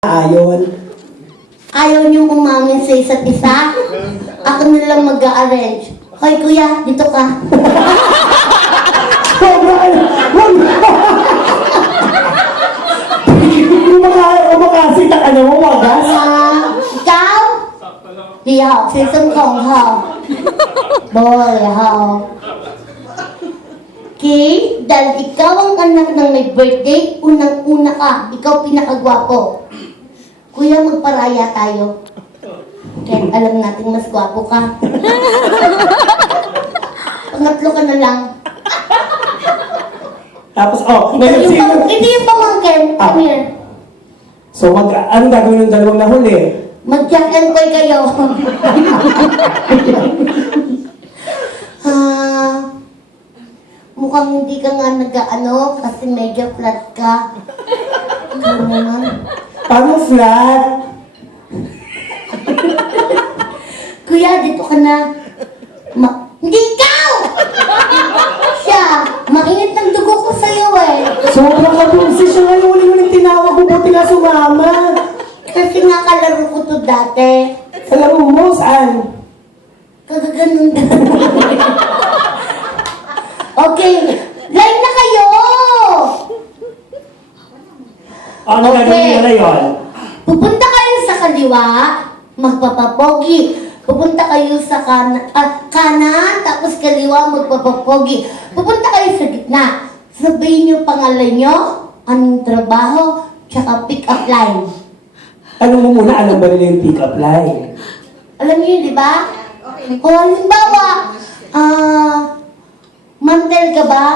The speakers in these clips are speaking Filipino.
Ayon. Ayaw niyong umamin sa isa't isa? Ako na lang mag-a-arrange. Hoy kuya, dito ka. Umakasita ka na mo, wagas. Ikaw? Đi học sinh sân khổng hồng. Boy, hồng. Okay, dahil ikaw ang anak ng may birthday, unang-una ka. Ikaw pinakagwapo. Kuya, magparaya tayo. Kaya alam natin mas gwapo ka. Pangatlo ka na lang. Tapos, ngayon sino? Hindi yung pamangkin. Come here. So, anong gagawin ng dalawang nahuli? Mag-jack and boy kayo. Mukhang hindi ka nga nag-ano kasi medyo flat ka. Ano naman? Paano flat? Kuya, dito ka na. Hindi ikaw! Siya, mainit ng dugo ko sa'yo eh. Sobrang kabungsi siya ngayon. Huling-huling tinawag ko, buti nga sumama. Kasi nga kalaro ko to dati. Sa laro mo, saan? Kagaganon na. Okay, line na kayo! Ano gagawin niya na yun? Pupunta kayo sa kaliwa, magpapapogi. Pupunta kayo sa kanan, tapos kaliwa, magpapapogi. Pupunta kayo sa gitna. Sabihin niyo pangalan niyo, anong trabaho, tsaka pick-up line. Alam mo muna, alam ba nila yung pick-up line? Alam niyo yun, di ba? O, halimbawa, mantel ka ba?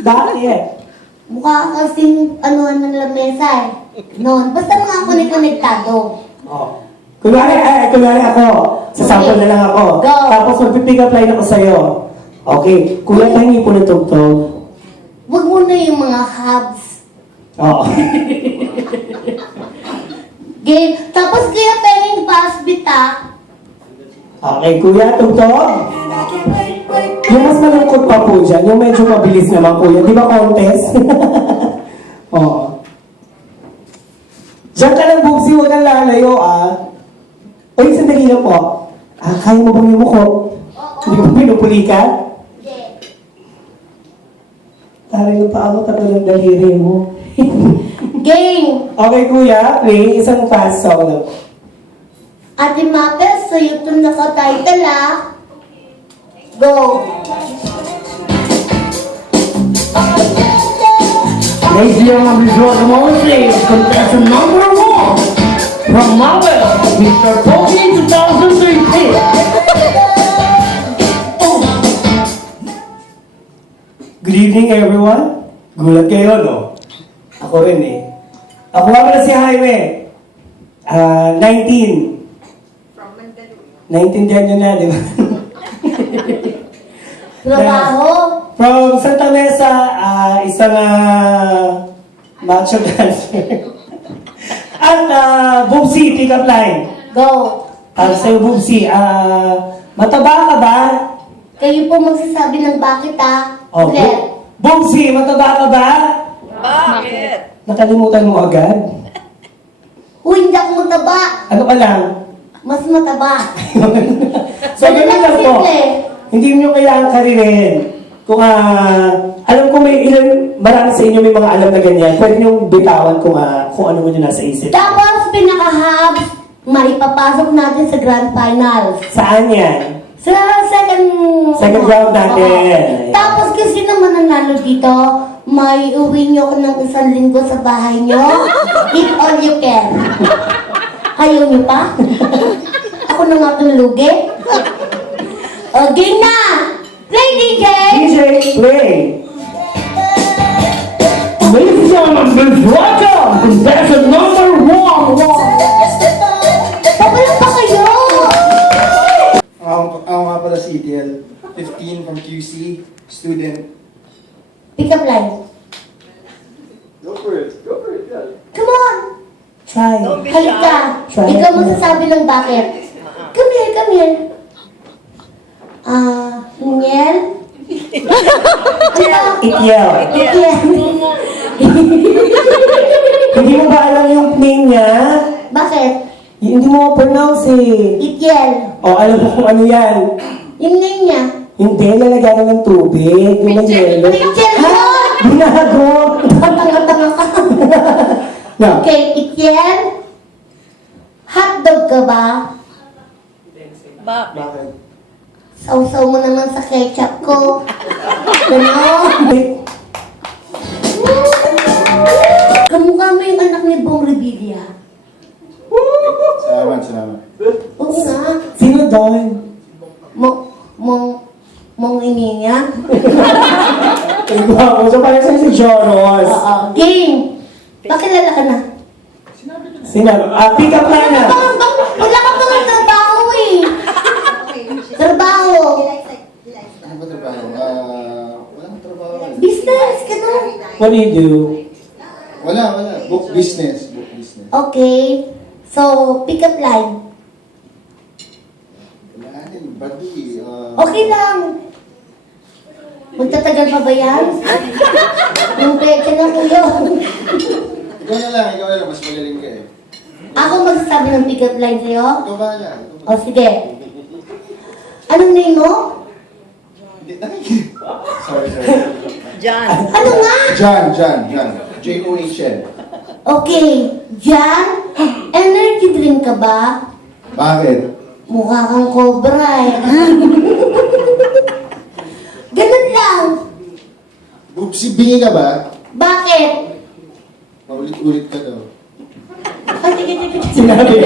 Bakit? Mukha kasing ng lamesa eh. Noon, basta mga konektado. Oh. Kunwari ako. Sasample na lang ako. Go. Tapos mag-pick up line ako sa'yo. Okay. Kuya, tahingi po ng tugtog. Huwag mo na yung mga hubs. Oo. Game. Tapos kaya pwedeng passbit ah. Okay, kuya, tugtog. Yung mas malungkot pa po dyan, yung medyo mabilis naman kuya. Di ba contest? Oo. Diyan ka lang, Bubsy, huwag kang lalayo ah. Uy, sandali lang po. Kaya mo bang yung mukho? Hindi ko pinupulikan? Hindi. Parang napaamot ako ng daliri mo. Game. Okay, kuya, play isang fast song lang. Ate Mapel, sa'yo ito naka-title ah. Go. Ladies and gentlemen, contestant number 1 from Marvel, Mr. Pogi 2013. Good evening, everyone. Gulat kayo, no? Ako rin eh. Ako nga pala si Jaime. 19. Naintindihan nyo na, di ba? Trabaho. From Santa Mesa, isang macho dancer. At Bubsy, pick up line. Go. Sa'yo, Bubsy, mataba ka ba? Kayo po magsasabi ng bakit ah. Oh, Ulit. Bubsy, mataba ka ba? Bakit? Nakalimutan mo agad? Uy, hindi ako mataba. Ano ka lang? Mas mataba. So, ganun lang po. Simple. Hindi nyo kailangan karirin. Kung alam ko marami sa inyo may mga alam na ganyan, pwede nyo bitawan kung ano mo nyo nasa isip. Tapos, pinaka-hubs, maipapasok natin sa grand finals. Saan yan? Sa second round natin. Oo. Tapos kasi naman nanalo dito, may uwi nyo ko ng 1 linggo sa bahay nyo. Eat all you can. Ayaw nyo pa? Ako na nga tulugi. Okay na! Play, DJ! DJ, play! Ladies and gentlemen, please welcome contestant number 1. Papalang pa kayo! Ako nga pala si ETL, 15 from QC, student. Pick up line. Go for it, yeah. Come on! Try. Halika. Try Ikaw it. magsasabi ng bakit. Come here, come here. Miel? Ano? Ityel. Miel. Hindi mo ba alam yung name niya? Hindi mo pronounce eh. Ityel. O, alam mo kung ano yan. Yung name niya. Hindi, lalagyan ng tubig. Yung may yelo. Ityel Ha? yun! Binago! Tanga-tanga ka. No. Okay, Ityel. Hotdog ka ba? Bakit? Bakit? Sausaw mo naman sa ketchup ko. Ganon. Kamukha mo yung anak ni Bong Revilla. Salamat. Oo nga. Sino doon? Mong ininya. Ay, guwapo. So, parang sa'yo si Joros. Oo. Game. Pakilala ka na. Sinabi. Pick up line na. Wala ka pa ng trabaho eh. Trabaho. Ano ba trabaho? Walang trabaho. Business. Ganon. What do you do? Wala. Book business. Okay. So, pick up line. Wala din, buddy. Okay lang. Magtatagal pa ba yan? Yung pecha na kuyo. Ikaw na lang. Mas magaling ka eh. Ako magsasabi ng pick up line sa'yo? Ikaw ba yan? O sige. Anong name mo? Hindi, sorry. John. Ano nga? John. J-O-H-N. Okay. Jan, energy drink ka ba? Bakit? Mukha kang cobra eh. Ganun lang. Bubsi, bingi ka ba? Bakit? Paulit-ulit ka daw. Ay, sige. Sinabi.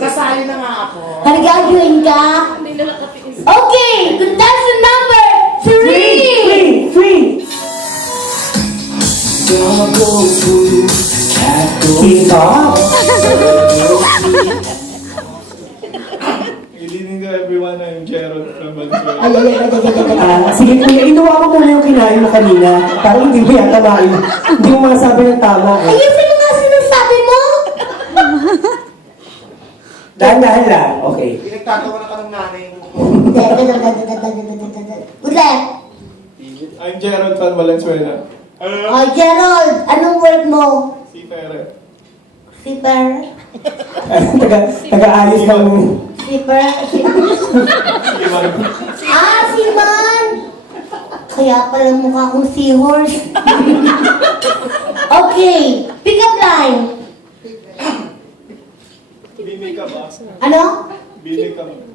Sasali na nga ako. Haligaguin ka? Okay, contestant number 3! Free! Sino? Good to everyone. I'm Gerald from Valenzuela. Sige kuya, inuwa mo muna yung kinain mo kanina. Parang hindi mo yata main. Hindi mo masabi ng tama eh. Ayusin mo nga sinasabi mo! Dahan-dahan lang. Okay. Pinagtatawa na ka ng nanay mo. Ulit. I'm Gerald from Valenzuela. Oh, Gerald, anong word mo? Si Pere. Zipper? Taga-ayos ng... Zipper? Si Man! Kaya pala mukha kong seahorse. Okay, pick up line. Bimig ka ba? Ano?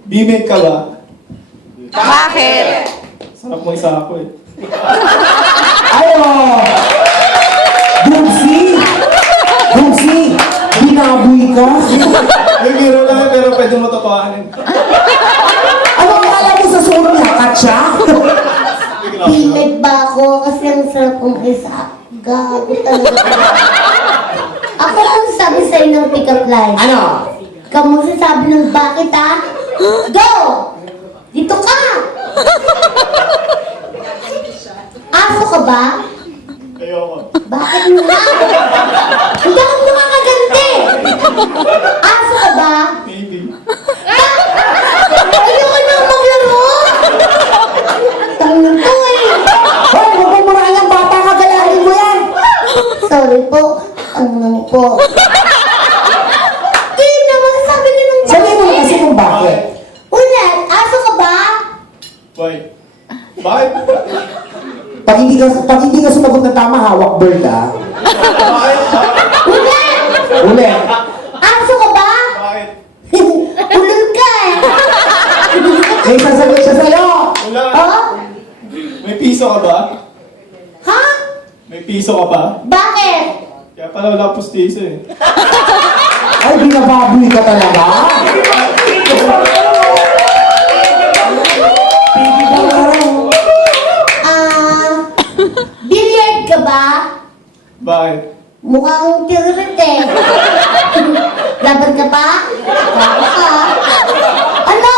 Bimig ka ba? Bakit? Sarap mo isa ako eh. Ayo! Bugsi! Binaboy ka? May biro lang pero pwede mo totohanin. Ano ang akala mo sa suno niya? Katsa? Pilit ba ako? Kasi ang sarap kong isa. Gago talaga. Ako ang sabi sa'yo ng pick up line. Ano? Kamu sasabi ng bakit ha? Go! Dito ka! Aso ka ba? Ayoko. Bakit nga? Hindi ako nakakaganti! Aso ka ba? Maybe. Ayoko nang maglaro! Tangan to eh! Hoy, huwag mo murahan yung bata ka, galalin mo yan! Sorry po. Tangan po. Hindi naman sabi niya ng Sabi mo kasi kung bakit. Ulit, aso ka ba? Why? Bakit? Pag hindi ka sumagot ng tama, hawak bird ah. Ulit! Ulit. Aso ka ba? Bakit? Ulol ka eh! May sasagot siya sa'yo. Wala. Oh? May piso ka ba? Ha? May piso ka ba? Bakit? Kaya pala wala pustiso eh. Ay, binababoy ka talaga. Billiard ka ba? Bakit? Mukha kang tiririt eh. Laban ka pa? Baka ka. Ano?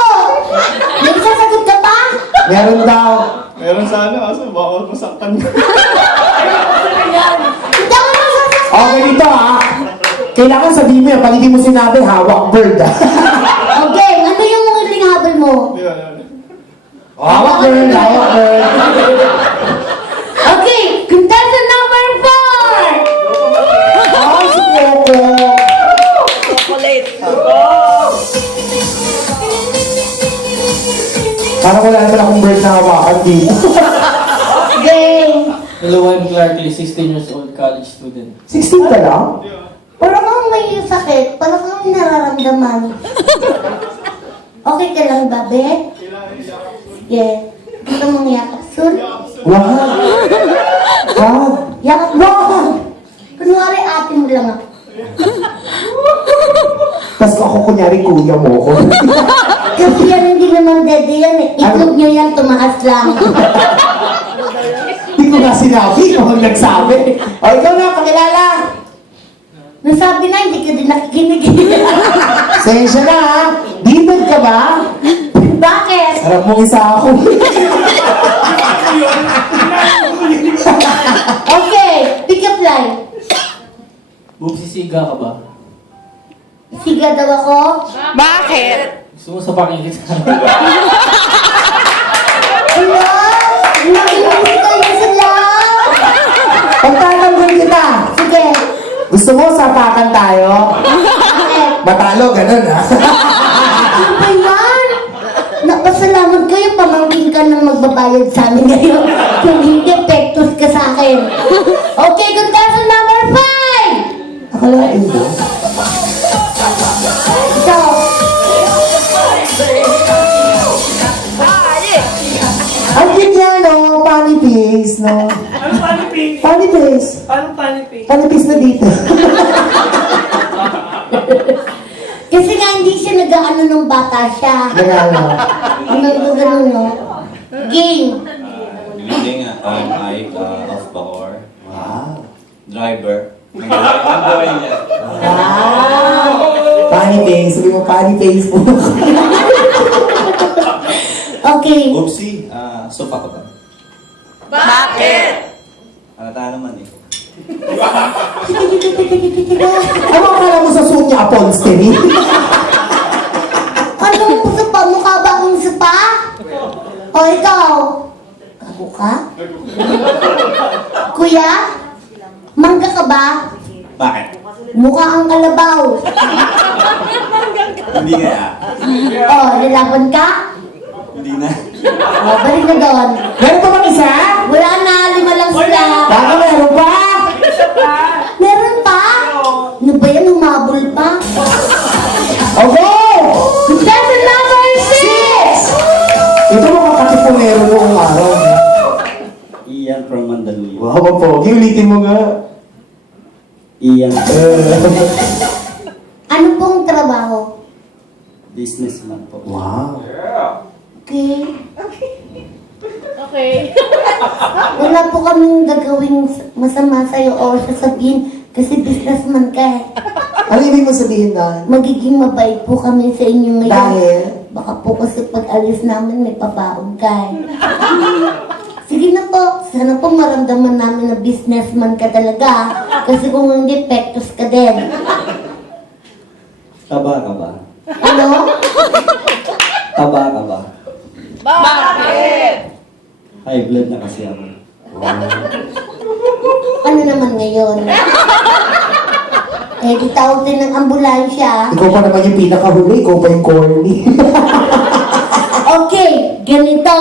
May sasagot ka pa? Meron daw. Meron sana kaso baka masaktan ka. Hindi ako masasagot. Okay, dito ah. Kailangan sabihin mo yan. Pag hindi mo sinabi, hawak bird ah. Okay, ano yung huling habol mo? Hindi wala. Hawak bird, hawak bird. Okay, contestant number 4! Ay, si Coco. Parang wala naman akong bird na hawakan dito. Game! Hello, I'm Clark Lee, 16 years old, college student. 16 ka lang? Parang kang may sakit. Parang kang may nararamdaman. Okay ka lang ba, Be? Yeah. Gusto mong yakap, Sur? Wag. Wag. Yakap mo ako! Kunwari ate mo lang ako. Tapos ako kunyari kuya mo ko. Kasi yan hindi naman dede yan eh. Itlog nyo yan, tumaas lang. Hindi ko nga sinabi, ikaw ang nagsabi. O ikaw na, pakilala. Nasabi na, hindi ka din nakikinig. Sensya na ha. Dinod ka ba? Bakit? Harap mong isa ako. Okay, pick up line. Bubsisiga ka ba? Siga daw ako. Bakit? Gusto mo sa pakinggan? Hello? Nakikinig kayo sila. Pagtatanggol kita. Sige. Gusto mo sapakan tayo? Bakit? Matalo, ganun ha. Ano ba yan? Napasalamat kayo, pamangkin ka nang magbabayad sa amin ngayon. Kung hindi, pektos ka sa akin. Okay, contestant number 5! Akalain mo? Ito. Ang cute niya, no? Funny face, no? Ano paniping? Funny face. Paano paniping? Funny face na dito. Kasi nga hindi siya nag-ano nung bata siya. Nagano. Nag-ano, no? Game. Greeting, I'm Ike of Bacoor. Wow. Driver. Ang buhay niya. Wow. Funny face. Sabi mo, funny face po. Okay. Oopsie, sofa ko ba? Bakit? Halata naman eh. Ano akala mo sa suit niya, upholstery? Anong supa? Mukha ba akong supa? O ikaw? Gago ka? Kuya? Mangga ka ba? Bakit? Mukha kang kalabaw. Hindi nga. O, lalaban ka? Hindi na. O, balik na doon. Meron pa bang isa? Wala na, 5 lang sila. Baka meron pa? Meron pa? Ano ba yan? Humabol pa? Okay! Contestant number 6! Ito makakatipumero noong araw. Ian from Mandaluyong. Wow, ang pogi. Ulitin mo nga. Ian, Ano pong trabaho? businessman po. Wow. Okay. Okay. Wala po kaming gagawing masama sa'yo o sasabihin kasi businessman ka eh. Ano ibig mo sabihin na? Magiging mabait po kami sa inyo ngayon. Dahil? Baka po kasi pag alis namin may pabaon ka eh. Sige na po, sana po maramdaman namin na businessman ka talaga. Kasi kung hindi, pektos ka din. Taba ka ba? Ano? Taba ka ba? Bakit? High blood na kasi ako. Ano naman ngayon? Eh, di tawag din ng ambulansya. Ikaw pa naman yung pinakahuli. Ikaw pa yung corny. Okay, ganito.